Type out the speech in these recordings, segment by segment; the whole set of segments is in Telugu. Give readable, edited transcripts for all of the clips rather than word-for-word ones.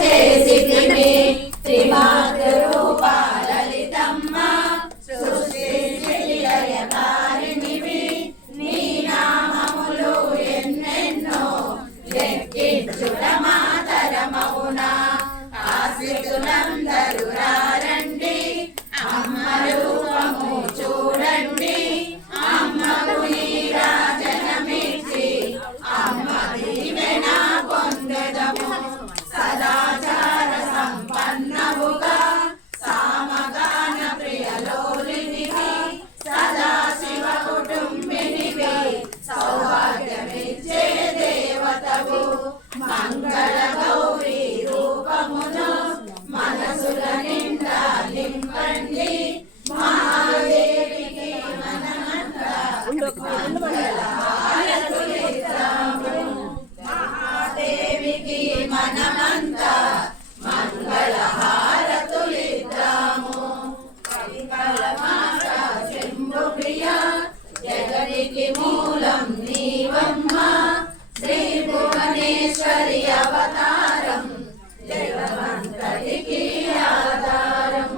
చేసితివి త్రిమాతృరూపా లలితమ్మ సృష్టిలయకారిణివి నీ నామములు ఎన్నెన్నో లెక్కించుట మాతరమవునా ఆశ్రితులందరూ రండి అమ్మ రూపము చూడండి అమ్మకు నీరాజనమిచ్చి అమ్మ దీవెన పొందెదము సదాచార సంపన్నవుగా సామగాన ప్రియలోలినివి సదాశివ కుటుంబినివి సౌభాగ్యమిచ్చే దేవతవు మంగళ గౌరీ రూపమును మనసుల నిండా నింపండి మహాదేవికి మనమంతా మంగళహారతులిద్దాము మహాదేవికి మనమంతా మంగళహారతులిద్దాము కలికలమాత శంభు ప్రియ జగతికి మూలం నీవమ్మ శ్రీ భువనేశ్వరి అవతారం జగమంతటికి ఆధారం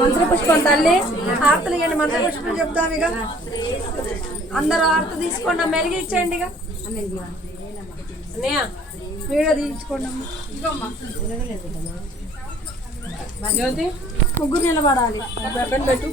మంత్రపుష్పం తల్లి ఆర్తలు ఇవ్వండి. మంత్రపుష్పం చెప్తాం ఇక అందరూ ఆర్త తీసుకోండి మెలిగించండి ఇక వీడియో తీసుకోండి ముగ్గురు నిలబడాలి పెట్టు.